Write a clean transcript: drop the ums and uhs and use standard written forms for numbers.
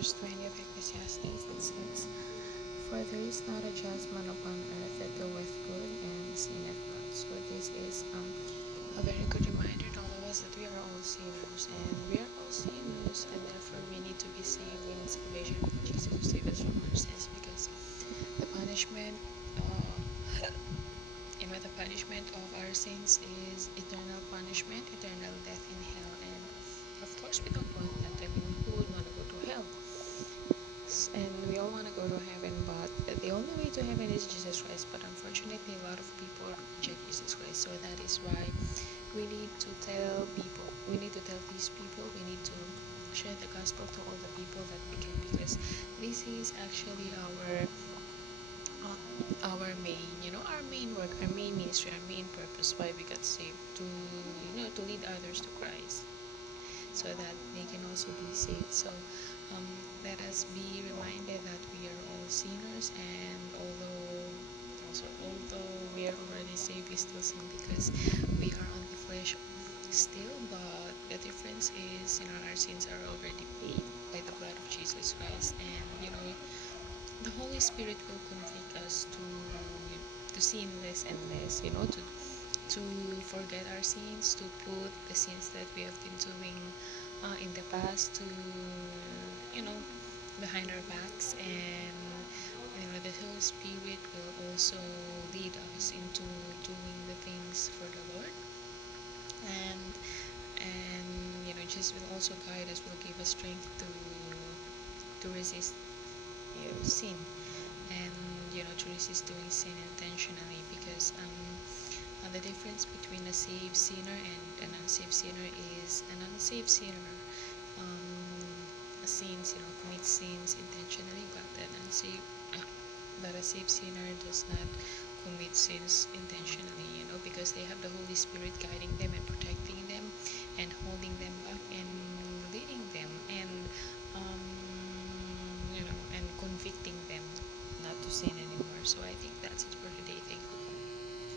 verse 20 of Ecclesiastes, it says, "For there is not a just man upon earth that doeth good and sinneth not." So this is a very good reminder to all of us that we are all sinners, and and therefore we need to be saved. We need salvation of Jesus to save us from our sins, because the punishment, the punishment of our sins is eternal punishment, eternal death in hell, and of course we don't want that. I mean, who would want to go to hell? And we all want to go to heaven, but the only way to heaven is Jesus Christ. But unfortunately, a lot of people reject Jesus Christ. So that is why we need to tell people. We need to tell these people. We need to share the gospel to all the people that we can, because this is actually our main, our main work, our main ministry, our main purpose. Why we got saved, to lead others to Christ, so that they can also be saved. So let us be reminded that we are all sinners, and although we are already saved, we still sin because we are on the flesh still. But the difference is, our sins are already paid by the blood of Jesus Christ, and the Holy Spirit will convict us to sin less and less, to forget our sins, to put the sins that we have been doing in the past to, behind our backs. And the Holy Spirit will also lead us into doing the things for the Lord, and just will also guide us, will give us strength to resist sin, and to resist doing sin intentionally, because the difference between a saved sinner and an unsaved sinner is an unsaved sinner commits sins intentionally, but a saved sinner does not commit sins intentionally, because they have the Holy Spirit guiding them and protecting them and holding them back and leading them, and and convicting them not to sin anymore. So I